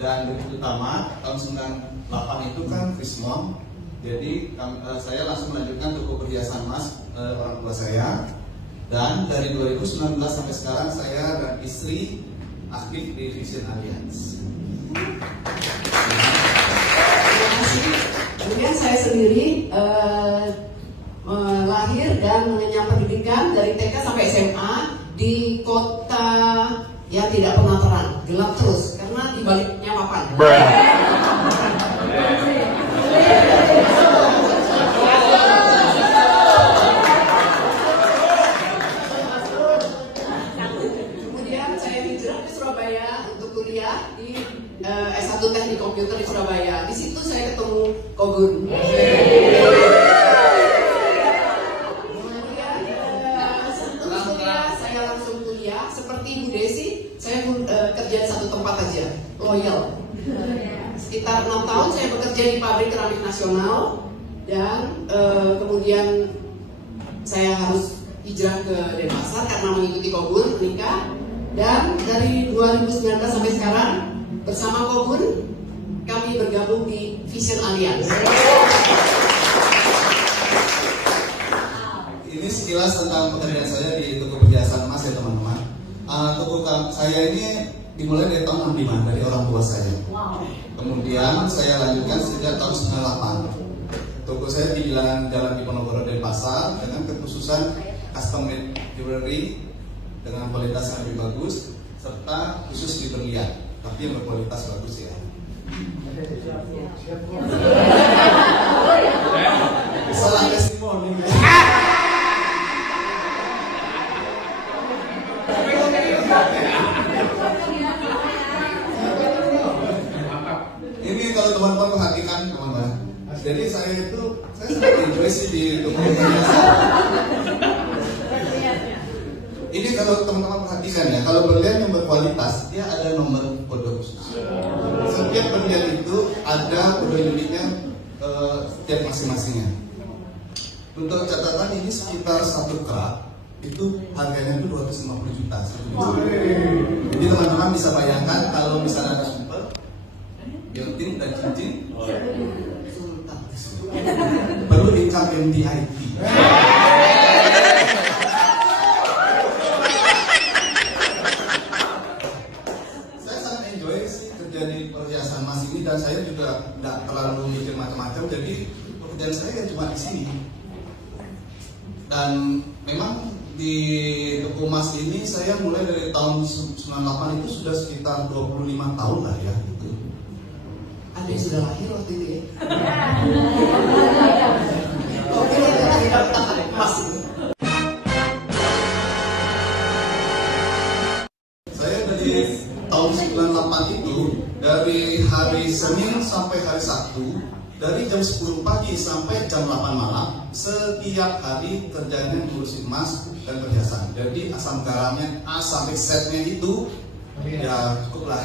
Dan direktur utama tahun 98 itu kan Krismon. Jadi saya langsung melanjutkan toko perhiasan emas orang tua saya. Dan dari 2019 sampai sekarang saya dan istri aktif di Vision Alliance. Kemudian saya sendiri lahir dan mengenyam pendidikan dari TK sampai SMA di kota yang tidak pernah terang, gelap terus karena di baliknya papan. Kemudian saya hijrah ke Surabaya untuk kuliah di S1 Teknik Komputer di Surabaya. Di situ saya ketemu Kogun. Seperti Bu Desi, saya kerja di satu tempat aja, loyal. Sekitar 6 tahun saya bekerja di pabrik keramik nasional dan kemudian saya harus hijrah ke Denpasar karena mengikuti Kogun, menikah. Dan dari 2019 sampai sekarang bersama Kogun kami bergabung di Vision Alliance. Ini sekilas tentang pekerjaan saya di toko perhiasan emas ya teman-teman. Toko saya ini dimulai dari tahun 65 dari orang tua saya. Kemudian saya lanjutkan sejak tahun 98. Toko saya di Jalan Diponegoro Denpasar dengan kekhususan custom made jewelry dengan kualitas yang lebih bagus serta khusus di berlian, tapi yang berkualitas bagus ya. Salah testimoni. Ini kalau teman-teman perhatikan teman-teman. Jadi saya sangat enjoy sih di toko perhiasan. Ini kalau teman-teman perhatikan ya, kalau berlian yang berkualitas dia ada nomor kode khusus. Setiap berlian itu ada kode uniknya setiap masing-masingnya. Untuk catatan ini sekitar 1 karat itu harganya itu 250 juta. Jadi teman-teman bisa bayangkan kalau misalnya ada sumpel, gilting dan cincin, perlu income MDIT. Saya sangat enjoy sih kerja di perhiasan emas ini dan saya juga tidak terlalu mikir macam-macam. Jadi pekerjaan saya cuma di sini. Dan memang di toko emas ini saya mulai dari tahun 98 itu sudah sekitar 25 tahun lah ya gitu. Ada yang sudah lahir waktu itu ya? Oke, kita emas. Saya dari tahun 98 itu dari hari Senin sampai hari Sabtu dari jam 10 pagi sampai jam 8 malam setiap hari kerjanya ngurusin emas dan perhiasan. Jadi asam garamnya A sampai Z-nya itu ya cukup lah.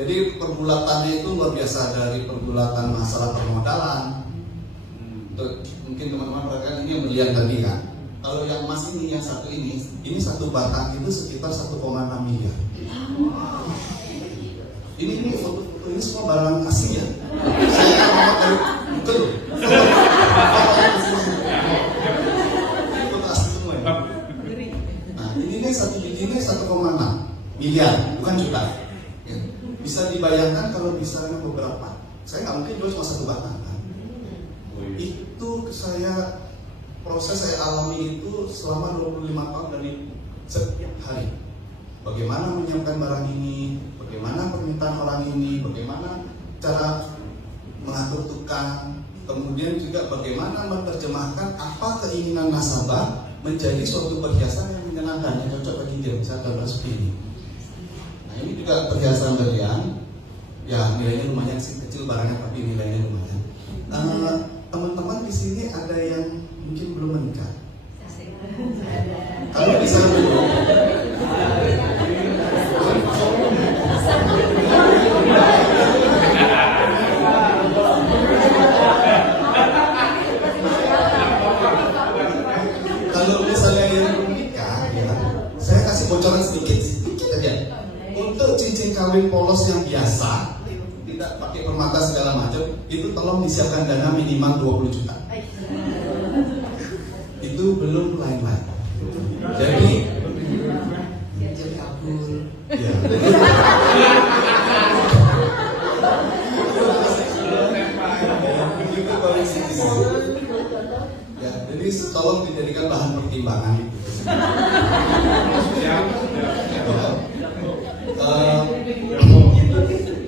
Jadi perbulatannya itu luar biasa, dari perbulatan masalah permodalan. Mungkin teman-teman perhatikan ini yang berlian tadi kan. Kalau yang emas ini, yang satu ini satu batang itu sekitar 1,6 miliar. Ini foto-foto ini semua barang asli ya. Saya mau dari Google. Foto asli semua ya. Nah, ini satu biji ini 1,6 miliar, bukan juta. Ya. Bisa dibayangkan kalau misalnya beberapa. Saya nggak mungkin jual cuma 1 batang kan. Itu proses saya alami itu selama 25 tahun dari setiap hari. Bagaimana menyiapkan barang ini, bagaimana permintaan orang ini, bagaimana cara mengatur tukang, kemudian juga bagaimana menerjemahkan apa keinginan nasabah menjadi suatu perhiasan yang menyenangkan, yang cocok bagi dia, misalnya gambar seperti ini. Nah ini juga perhiasan berlian, ya nilainya lumayan sih, kecil barangnya tapi nilainya lumayan. Teman-teman di sini ada yang mungkin belum menikah. Kalau bisa belum. Kalau misalnya yang belum nikah, ya, saya kasih bocoran sedikit aja. Untuk cincin kawin kawin polos yang biasa, tidak pakai permata segala macam, itu tolong disiapkan dana minimal 20 juta. Itu belum lain-lain. Jadi kabur. Ya. Ya, jadi tolong dijadikan bahan pertimbangan.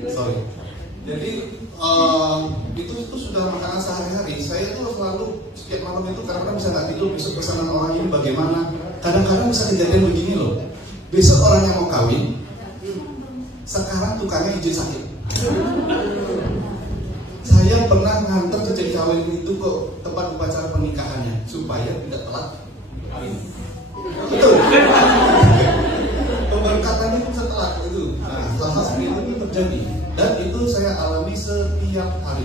Sorry. Jadi itu sudah makanan sehari-hari. Saya tuh selalu setiap malam itu karena bisa nggak tidur, besok pesanan orang ini bagaimana. Kadang-kadang bisa kejadian begini loh. Besok orang yang mau kawin, sekarang tukangnya izin sakit. Saya pernah nganter kerja kawin itu ke tempat upacara pernikahannya supaya tidak telat kawin. Betul. Pemberkatannya pun setelah itu. Nah, hal-hal seperti itu terjadi dan itu saya alami setiap hari.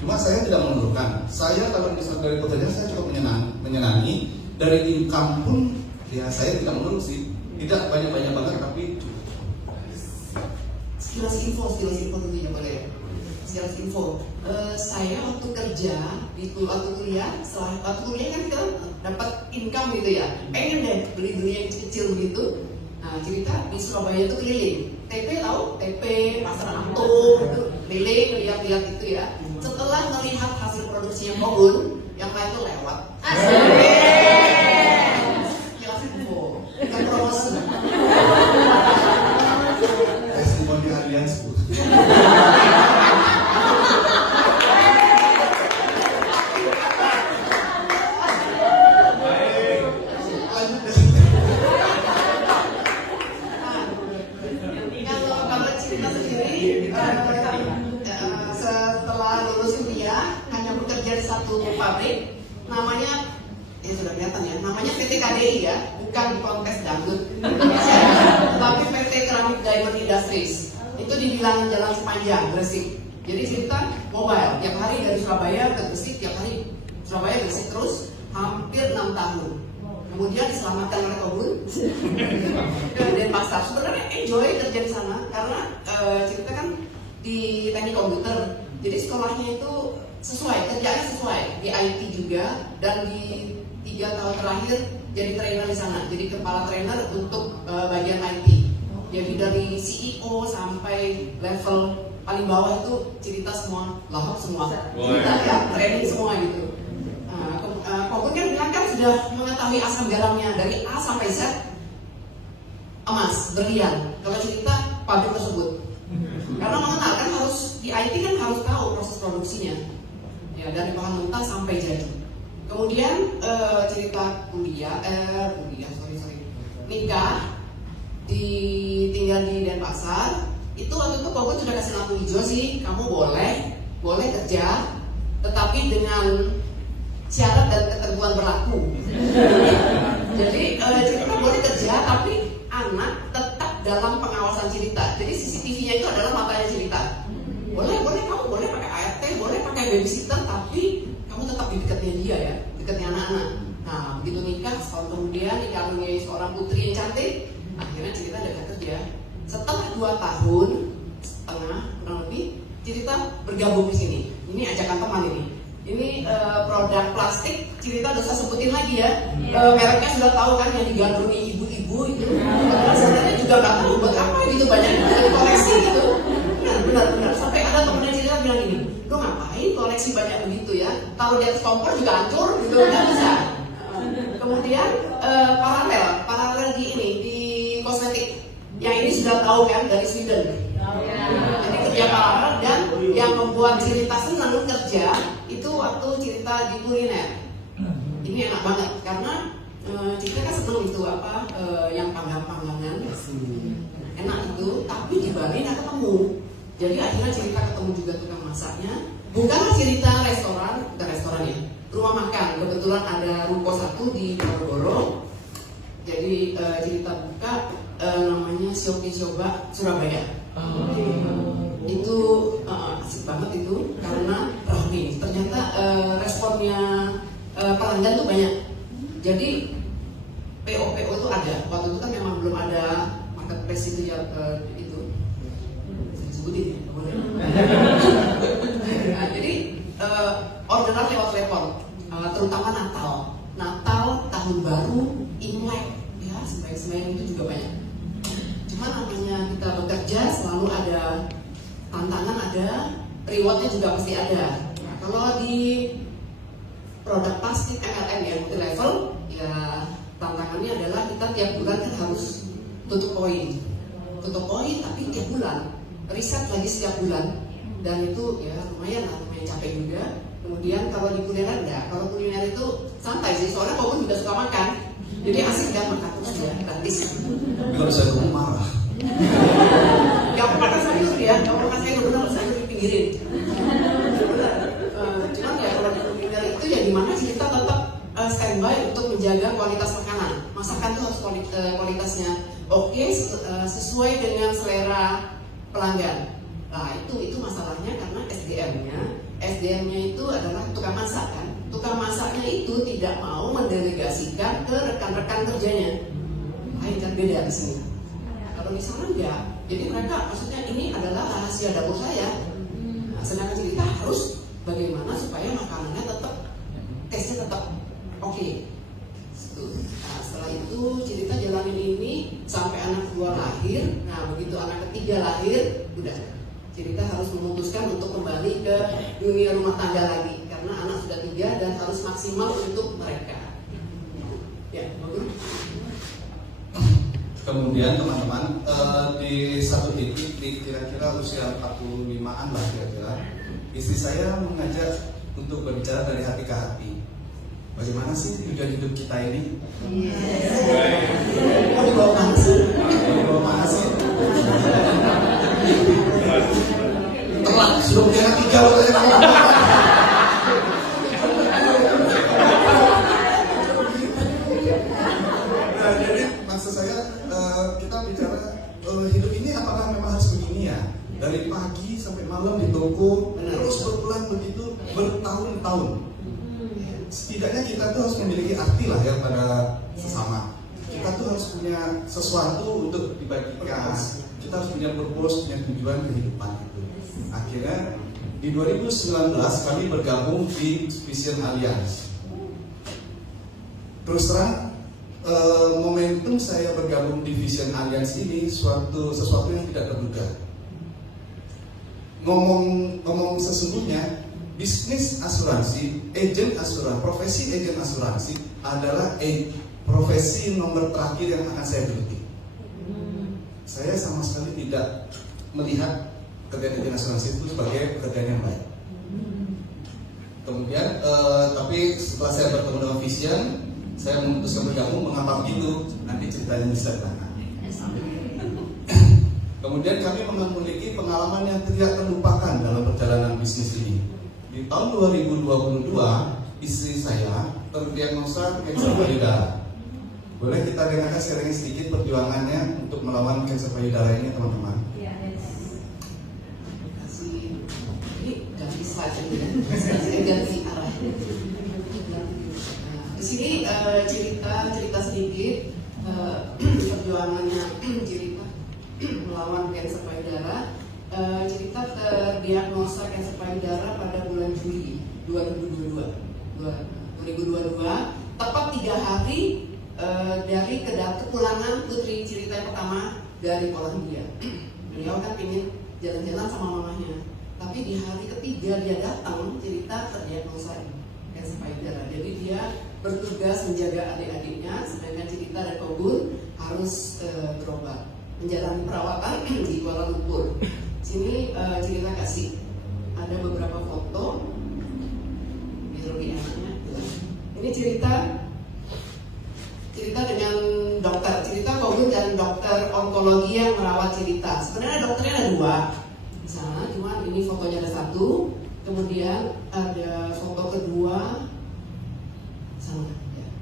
Cuma saya tidak mengeluhkan. Saya kalau misalnya dari pekerjaan saya cukup menyenangi. Dari income pun ya saya tidak mengeluh sih. Tidak banyak-banyak banget tapi cukup. Sekilas info tentunya boleh. Sekilas info. Saya waktu kerja waktu kuliah kan kita dapat income gitu ya. Pengen deh beli yang kecil begitu. Nah, cerita di Surabaya itu keliling. TP tahu? TP, Pasar Antum, itu keliling lihat-lihat itu ya. Setelah melihat hasil produksinya Kobun, yang lain itu lewat. Sekilas info. Bukan promosi. Testimoni Allianz. Setelah lulus kuliah hanya bekerja di satu pabrik, namanya ya sudah kelihatan ya, namanya PT KDI ya, bukan kontes dangdut, tapi PT Keramik Diamond Industries. Itu di bilangan Jalan Sepanjang Gresik. Jadi cerita mobile, tiap hari dari Surabaya ke Gresik, tiap hari Surabaya Gresik terus hampir 6 tahun. Kemudian diselamatkan oleh Kobun dan Denpasar. Sebenarnya enjoy kerja di sana karena cerita kan di teknik komputer, jadi sekolahnya itu sesuai, kerjanya sesuai di IT juga, dan di 3 tahun terakhir jadi trainer di sana, jadi kepala trainer untuk bagian IT. Jadi dari CEO sampai level paling bawah itu cerita semua, lahap semua, kita ya training semua gitu. Kobun kan bilang kan sudah mengetahui asam garamnya dari A sampai Z, emas, berlian. Kalau cerita pabrik tersebut, karena mengenal kan harus di IT kan harus tahu proses produksinya, ya dari bahan mentah sampai jadi. Kemudian cerita nikah, tinggal di Denpasar. Itu waktu itu Kobun sudah kasih lampu hijau sih, kamu boleh kerja, tetapi dengan syarat dan ketentuan berlaku. Jadi cerita boleh kerja, tapi anak tetap dalam pengawasan cerita. Jadi CCTV-nya itu adalah matanya cerita. Boleh kamu boleh pakai ART, boleh pakai babysitter, tapi kamu tetap di dekatnya dia ya, dekatnya anak-anak. Nah, begitu nikah, setahun kemudian dikaruniai seorang putri yang cantik, akhirnya cerita dapat kerja. Setelah 2 tahun setengah kurang lebih, cerita bergabung di sini. Ini ajakan teman ini. Ini produk plastik, cerita udah saya sebutin lagi ya. Mereknya sudah tahu kan, yang digandrungi ibu-ibu itu. Sebenarnya juga nggak tahu buat apa gitu, banyak yang koleksi gitu. Benar. Sampai ada temennya cerita bilang gini, lo ngapain koleksi banyak begitu ya? Taruh di atas kompor juga hancur gitu, nggak bisa. Kemudian paralel di kosmetik. Yang ini sudah tahu kan dari Sweden. Jadi kerja paralel, dan yang membuat cerita senang kerja itu waktu cerita di kuliner. Ini enak banget karena cerita kan senang itu yang panggang-panggangan enak itu, tapi di Bali nggak ketemu. Jadi akhirnya cerita ketemu juga tukang masaknya. Bukanlah cerita bukan restoran ya, rumah makan. Kebetulan ada ruko 1 di Boroboro. Jadi cerita buka namanya Sioki Coba Surabaya. Itu asik banget itu karena ramai. Ternyata responnya pelanggan tuh banyak. Jadi PO itu ada. Waktu itu kan memang belum ada marketplace itu ya, itu orderan lewat telepon, terutama Natal, tahun baru, Imlek, ya sembahyang itu juga banyak. Cuma namanya kita bekerja selalu ada tantangan, ada rewardnya juga pasti ada. Kalau di produk plastik MLM ya multi level, ya tantangannya adalah kita tiap bulan kan harus tutup poin tapi tiap bulan riset lagi setiap bulan, dan itu ya lumayan capek juga. Kemudian kalau di kuliner enggak, kalau kuliner itu santai sih, soalnya Kogun juga suka makan, jadi asik kan makan terus ya gratis. Tapi kalau saya Kogun marah. Gak mau makan sayur ya, gak mau makan sayur, benar sayur dipinggirin. Cuman ya kalau di kuliner itu ya dimana kita tetap standby untuk menjaga kualitas makanan. Masakan itu harus kualitasnya oke, sesuai dengan selera pelanggan. Nah itu masalahnya karena SDM-nya itu adalah tukang masak kan. Tukang masaknya itu tidak mau mendelegasikan ke rekan-rekan kerjanya. Lain kan beda di sini. Kalau di sana enggak. Jadi mereka maksudnya ini adalah rahasia dapur saya. Nah, sedangkan cerita harus bagaimana supaya makanannya tetap taste-nya tetap oke. Nah, setelah itu cerita jalanin ini sampai anak kedua lahir. Nah begitu anak ketiga lahir, udah cerita harus memutuskan untuk kembali ke dunia rumah tangga lagi karena anak sudah 3 dan harus maksimal untuk mereka. Ya, bagus. Kemudian teman-teman di satu titik di kira-kira usia 45-an lah kira-kira, istri saya mengajak untuk berbicara dari hati ke hati. Bagaimana sih tujuan hidup kita ini? Mau dibawa mana sih? Telat, sudah punya 3 orang. Nah, jadi maksud saya kita bicara hidup ini apakah memang harus begini ya? Dari pagi sampai malam di toko, terus berpulang begitu bertahun-tahun. Setidaknya kita tuh harus memiliki arti lah ya pada sesama. Kita tuh harus punya sesuatu untuk dibagikan. Kita harus punya purpose, punya tujuan kehidupan itu. Akhirnya di 2019 kami bergabung di Vision Alliance. Terus terang momentum saya bergabung di Vision Alliance ini sesuatu yang tidak terduga. Ngomong sesungguhnya, bisnis asuransi, profesi agen asuransi adalah profesi nomor terakhir yang akan saya geluti. Saya sama sekali tidak melihat pekerjaan agen asuransi itu sebagai pekerjaan yang baik. Kemudian, tapi setelah saya bertemu dengan Vision, saya memutuskan bergabung. Mengapa begitu? Nanti ceritanya bisa ditanya. Kemudian kami memiliki pengalaman yang tidak terlupakan dalam perjalanan bisnis ini. Di tahun 2022, istri saya terdiagnosa kanker payudara. Boleh kita dengarkan sharing sedikit perjuangannya untuk melawan kanker payudara ini, teman-teman? Ini ganti slide ya, saya ganti arah. Di sini cerita sedikit perjuangannya cerita melawan kanker payudara. Cerita terdiagnosa kanker payudara pada bulan Juli 2022. Tepat 3 hari dari kepulangan putri cerita yang pertama dari Polandia. Beliau kan pengen jalan-jalan sama mamanya, tapi di hari ketiga dia datang, cerita terdiagnosa kanker payudara. Jadi dia bertugas menjaga adik-adiknya, sedangkan cerita dan Kogun harus berobat, menjalani perawatan di Kuala Lumpur. Sini cerita kasih ada beberapa foto biar lebih enaknya. Ini cerita dengan dokter, cerita Kogun dan dokter onkologi yang merawat cerita. Sebenarnya dokternya ada 2 di sana, cuma ini fotonya ada 1. Kemudian ada foto kedua sana.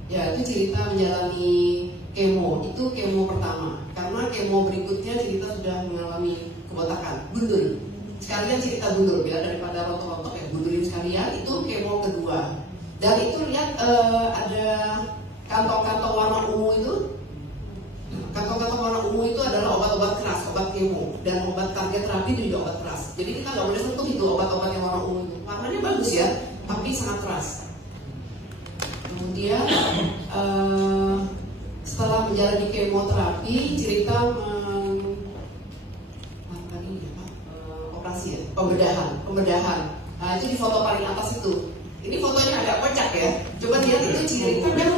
Ya itu cerita menjalani kemo. Itu kemo pertama. Karena kemo berikutnya cerita sudah mengalami kebotakan, gundul. Sekalian cerita gundul, biar daripada rontok-rontok ya gundulin sekalian. Itu kemo kedua. Dan itu lihat ada kantong-kantong warna ungu itu. Kantong-kantong warna ungu itu adalah obat-obat keras, obat kemo, dan obat target terapi itu juga obat keras. Jadi kita nggak boleh sentuh itu obat-obat yang warna ungu itu. Warnanya bagus ya, tapi sangat keras. Kemudian setelah menjalani kemoterapi, cerita operasi ya, pembedahan. Nah, itu di foto paling atas itu. Ini fotonya agak kocak ya. Coba lihat itu cerita kan.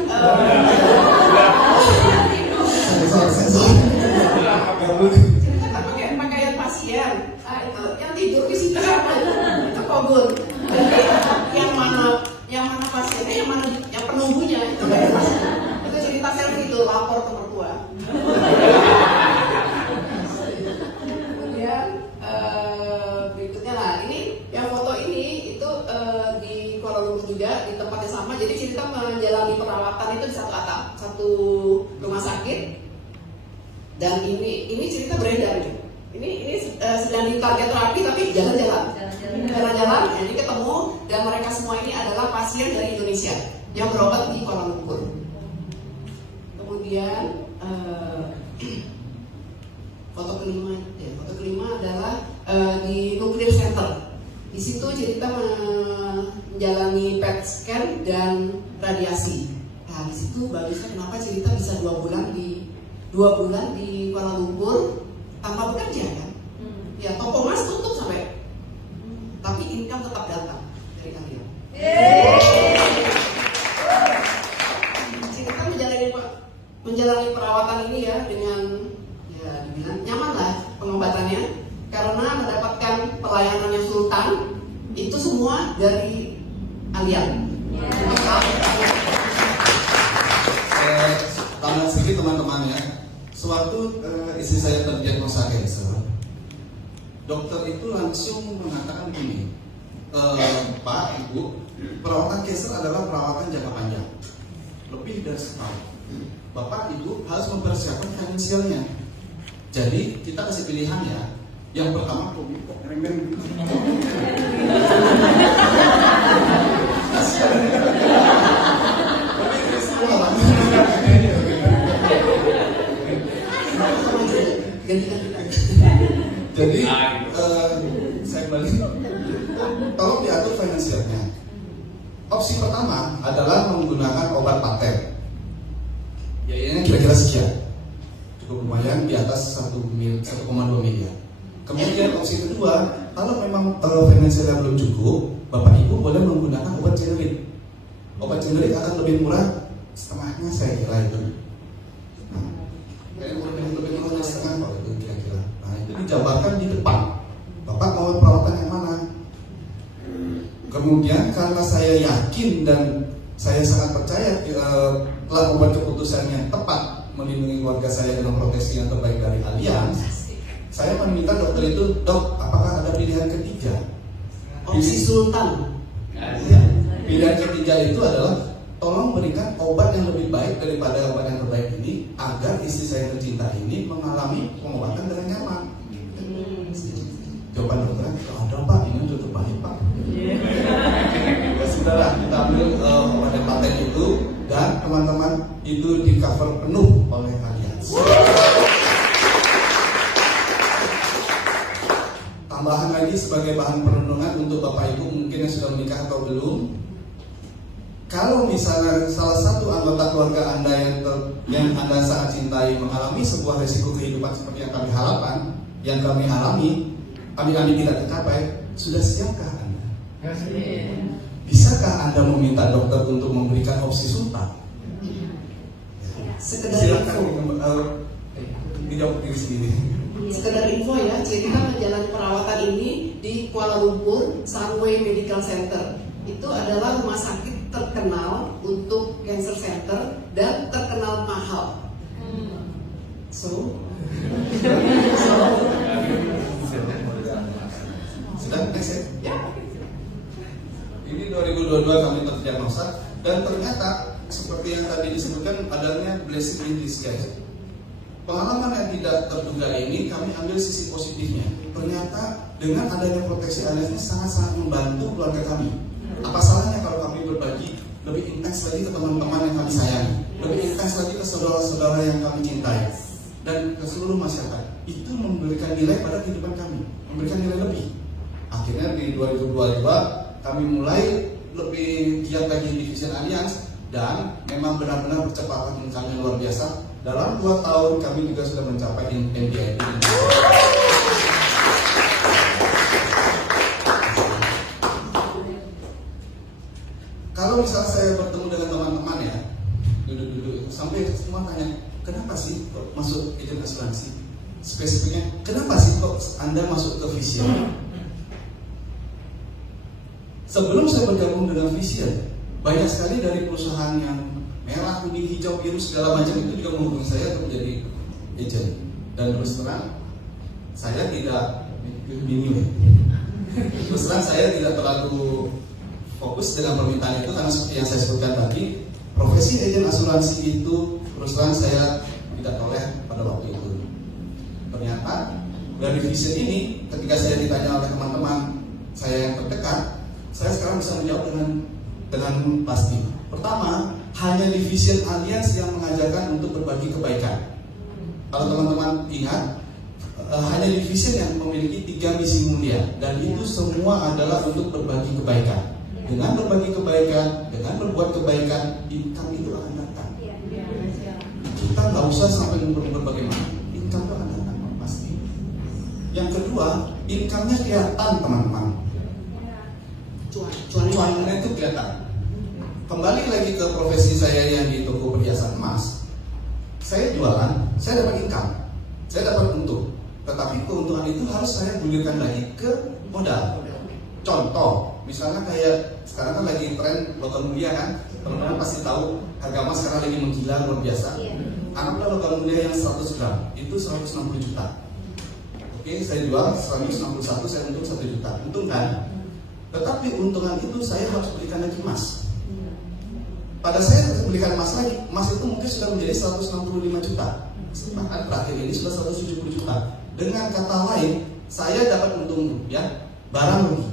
Cerita kan pakai pakaian pasien. Itu yang tidur di situ itu kobun. Jadi yang mana pasiennya, yang penunggunya itu kayak pasien. Itu cerita selfie itu, lapor ke mertua. Kemudian berikutnya lah, ini yang foto ini itu di Kuala Lumpur juga, di tempat yang sama. Jadi cerita menjalani perawatan itu di satu rumah sakit. Dan ini cerita beredar. Ini sedang di target terapi tapi jalan-jalan. Ini ketemu, dan mereka semua ini adalah pasien dari Indonesia yang berobat di Kuala Lumpur. Kemudian foto kelima adalah di Nuclear Center. Di situ cerita menjalani PET scan dan radiasi. Nah, di situ bagusnya kenapa cerita bisa 2 bulan di Kuala Lumpur tanpa bekerja kan? Ya, toko emas tutup sampai, tapi income tetap datang dari kalian. Cerita menjalani perawatan ini ya dengan dibilang nyaman lah pengobatannya, karena mendapatkan pelayanan yang sultan itu semua dari Allian. Tambah sedikit teman-teman ya. Sewaktu istri saya terdiagnosa kanker, dokter itu langsung mengatakan begini, Pak, Ibu, perawatan kanker adalah perawatan jangka panjang, lebih dari setahun. Bapak, Ibu harus mempersiapkan finansialnya. Jadi kita kasih pilihan ya. Yang pertama, jadi saya balik, tolong diatur finansialnya. Opsi pertama adalah menggunakan obat paten. Biayanya kira-kira sekian, cukup lumayan, di atas 1,2 miliar. Kemudian opsi kedua, kalau memang finansialnya belum cukup, Bapak Ibu boleh menggunakan obat generik. Obat generik akan lebih murah, setengahnya saya kira itu. Lebih murah dari setengah kalau itu kira-kira. Nah, itu dijabarkan di depan. Bapak mau perawatan yang mana? Kemudian karena saya yakin dan saya sangat percaya telah membuat keputusan yang tepat melindungi keluarga saya dengan proteksi yang terbaik dari Allianz, saya meminta dokter itu, Dok, apakah ada pilihan ketiga? Opsi sultan. Ya, pilihan ketiga itu adalah tolong berikan obat yang lebih baik daripada obat yang terbaik ini, agar istri saya tercinta ini mengalami pengobatan dengan nyaman. Jawaban dokter, ada Pak, ini sudah terbaik Pak. Ya sudahlah, kita ambil obat yang paten itu, dan teman-teman itu di cover penuh oleh Allianz. Tambahan lagi sebagai bahan perlindungan untuk Bapak Ibu mungkin yang sudah menikah atau belum. Kalau misalnya salah satu anggota keluarga Anda yang Anda sangat cintai mengalami sebuah resiko kehidupan seperti yang kami harapkan, yang kami alami, kami tidak tercapai, sudah siapkah Anda? Bisakah Anda meminta dokter untuk memberikan opsi sultan? Sekedar silakan dijawab diri sendiri. Sekedar info ya, cerita menjalani perawatan ini di Kuala Lumpur Sunway Medical Center. Itu adalah rumah sakit terkenal untuk cancer center dan terkenal mahal. Sudah next ya? Ya. Ini 2022 kami terdiagnosa, dan ternyata seperti yang tadi disebutkan adanya blessing in disguise. Pengalaman yang tidak terduga ini kami ambil sisi positifnya. Ternyata dengan adanya proteksi Allianz ini sangat-sangat membantu keluarga kami. Apa salahnya kalau kami berbagi lebih intens lagi ke teman-teman yang kami sayangi, lebih intens lagi ke saudara-saudara yang kami cintai, dan ke seluruh masyarakat. Itu memberikan nilai pada kehidupan kami, memberikan nilai lebih. Akhirnya di 2022 kami mulai lebih giat lagi di Vision Alliance, dan memang benar-benar percepatan income-nya luar biasa. Dalam 2 tahun kami juga sudah mencapai MDIT. Kalau misalnya saya bertemu dengan teman-teman ya, duduk-duduk sampai semua tanya, kenapa sih kok masuk agen asuransi? Spesifiknya, kenapa sih kok Anda masuk ke Vision? Sebelum saya bergabung dengan Vision, banyak sekali dari perusahaan yang merah, kuning, hijau, biru segala macam itu juga menghubungi saya untuk menjadi agent. Dan terus terang, saya tidak terus terang saya tidak terlalu fokus dengan permintaan itu, karena seperti yang saya sebutkan tadi, profesi agen asuransi itu terus terang saya tidak toleh pada waktu itu. Ternyata dari Vision ini, ketika saya ditanya oleh teman-teman saya yang terdekat, saya sekarang bisa menjawab dengan pasti. Pertama, hanya di Vision Alliance yang mengajarkan untuk berbagi kebaikan. Kalau teman-teman ingat, hanya di Vision yang memiliki 3 misi mulia, dan itu semua adalah untuk berbagi kebaikan. Dengan berbagi kebaikan, dengan berbuat kebaikan, income itu akan datang. Kita nggak usah sampai ngumpul-ngumpul bagaimana, income itu akan datang pasti. Yang kedua, income-nya kelihatan teman-teman. Cuannya itu kelihatan. Kembali lagi ke profesi saya yang di toko perhiasan emas. Saya jualan, saya dapat income, saya dapat untung. Tetapi keuntungan itu harus saya gulirkan lagi ke modal. Contoh, misalnya kayak sekarang kan lagi tren logam mulia kan, teman-teman pasti tahu harga emas sekarang lagi menggila luar biasa. Anggaplah logam mulia yang 100 gram itu 160 juta. Oke, saya jual 161, saya untung 1 juta. Untung kan? Tetapi untungan itu saya harus belikan lagi emas. Pada saya belikan emas lagi, emas itu mungkin sudah menjadi 165 juta. Bahkan terakhir ini sudah 170 juta. Dengan kata lain, saya dapat untung ya, barang rugi.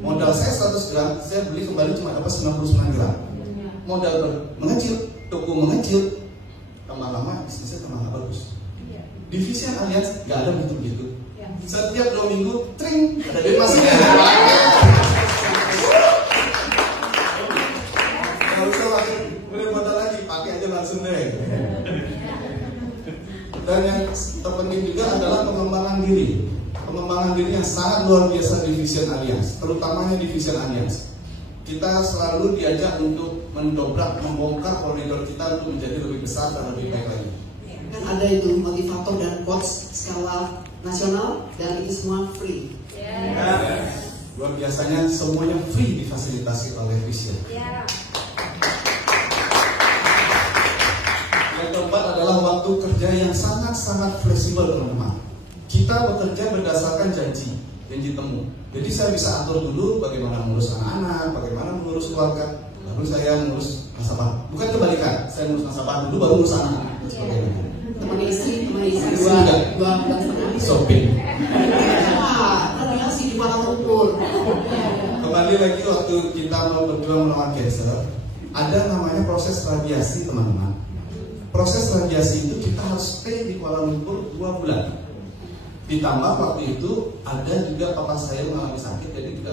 Modal saya 100 gram, saya beli kembali cuma dapat 99 gram. Modal mengecil, toko mengecil, lama-lama bisnisnya tambah nggak bagus. Di Vision Alliance nggak ada begitu-begitu. Setiap 2 minggu, tring, ada duit masuknya. Nggak usah lagi beli modal lagi, pakai aja langsung deh. Dan yang terpenting juga adalah pengembangan diri. Pengembangan diri yang sangat luar biasa di Vision Alliance, terutamanya di Vision Alliance. Kita selalu diajak untuk mendobrak, membongkar koridor kita untuk menjadi lebih besar dan lebih baik lagi. Kan ada itu motivator dan coach skala nasional, dan itu semua free. Luar biasanya semuanya free difasilitasi oleh Vision. Yang keempat adalah waktu kerja yang sangat-sangat fleksibel teman-teman. Kita bekerja berdasarkan janji temu. Jadi saya bisa atur dulu bagaimana mengurus anak-anak, bagaimana mengurus keluarga, baru saya mengurus nasabah. Bukan kebalikan, saya mengurus nasabah dulu baru mengurus anak-anak. Teman istri dua bulan setengah. Shopping. Relasi di Kuala Lumpur. Kembali lagi waktu kita mau berjuang melawan cancer, ada namanya proses radiasi teman-teman. Proses radiasi itu kita harus stay di Kuala Lumpur 2 bulan. Ditambah waktu itu ada juga papa saya mengalami sakit, jadi kita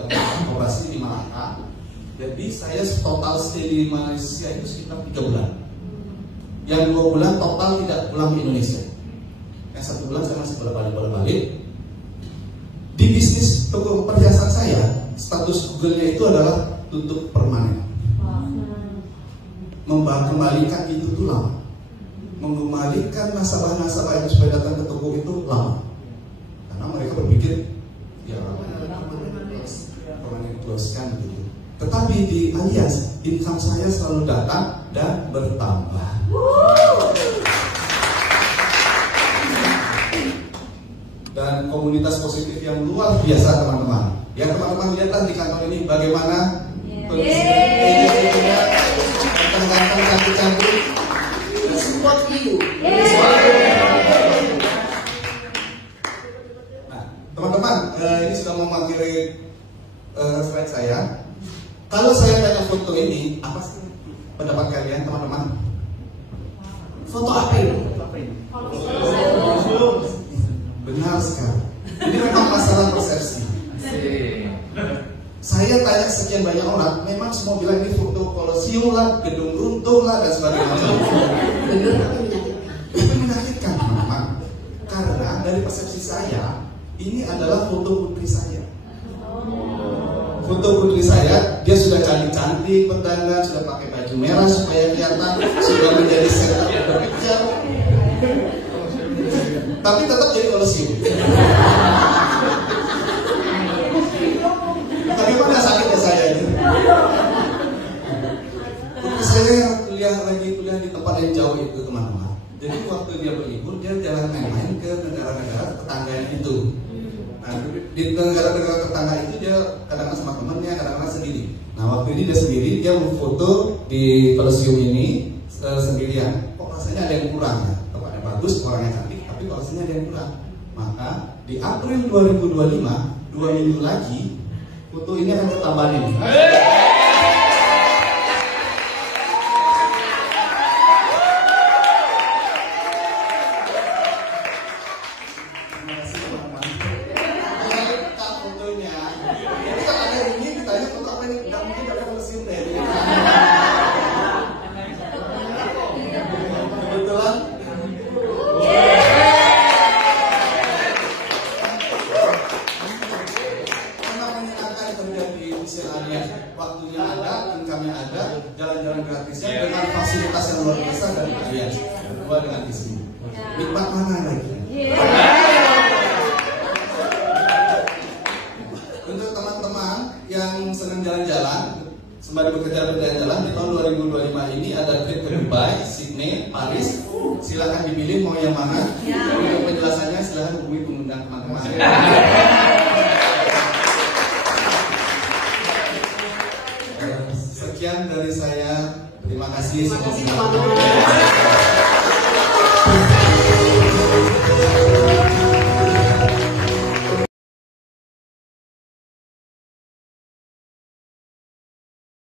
operasi di Malaka. Jadi saya total stay di Malaysia itu sekitar 3 bulan. Yang 2 bulan total tidak pulang ke Indonesia. Yang 1 bulan saya masih bolak-balik. Di bisnis toko perhiasan saya, status Google-nya itu adalah tutup permanen. Mengembalikan itu tuh lama. Mengembalikan nasabah-nasabah yang supaya datang ke toko itu lama. Karena mereka berpikir ya permanen close kan gitu. Tetapi di Alliance, income saya selalu datang dan bertambah. Dan komunitas positif yang luar biasa teman-teman. Ya teman-teman lihatlah di kantor ini bagaimana kondisinya, ganteng-ganteng, cantik-cantik. Support you. Nah, teman-teman, ini sudah mau mengakhiri slide saya. Kalau saya tanya foto ini, apa sih pendapat kalian teman-teman? Foto apa ini? Benar sekali. Ini memang masalah persepsi. saya tanya sekian banyak orang, memang semua bilang ini foto Kolosium lah, gedung runtuh lah, dan sebagainya. Bener tapi menyakitkan. Itu menyakitkan memang, karena dari persepsi saya, ini adalah foto putri saya. Foto putri saya, dia sudah cantik-cantik, berdandan, sudah pakai baju merah supaya kelihatan, sudah menjadi center of the picture. Tapi tetap jadi Kolosium. Bagaimana sakitnya saya ini? Putri saya kuliah di tempat yang jauh itu, teman-teman. Jadi waktu dia berlibur, dia jalan main-main ke negara-negara tetangganya itu. Nah, di negara-negara tetangga itu dia kadang-kadang sama temennya, kadang-kadang sendiri. Nah, waktu ini dia sendiri, dia memfoto di Kolosium ini sendirian. Kok rasanya ada yang kurang ya? Tempatnya bagus, orangnya cantik, tapi kok rasanya ada yang kurang. Maka di April 2025, 2 minggu lagi, foto ini akan ketambahin. Waktunya ada, income-nya ada, jalan-jalan gratisnya dengan fasilitas yang luar biasa dari kalian. Kedua dengan di sini. Nikmat mana lagi? Untuk teman-teman yang senang jalan-jalan, sembari bekerja berjalan-jalan di tahun 2025 ini ada trip ke Dubai, Sydney, Paris. Silakan dipilih mau yang mana. Untuk penjelasannya silakan hubungi pengundang teman-teman. Sekian dari saya. Terima kasih. Terima kasih teman-teman.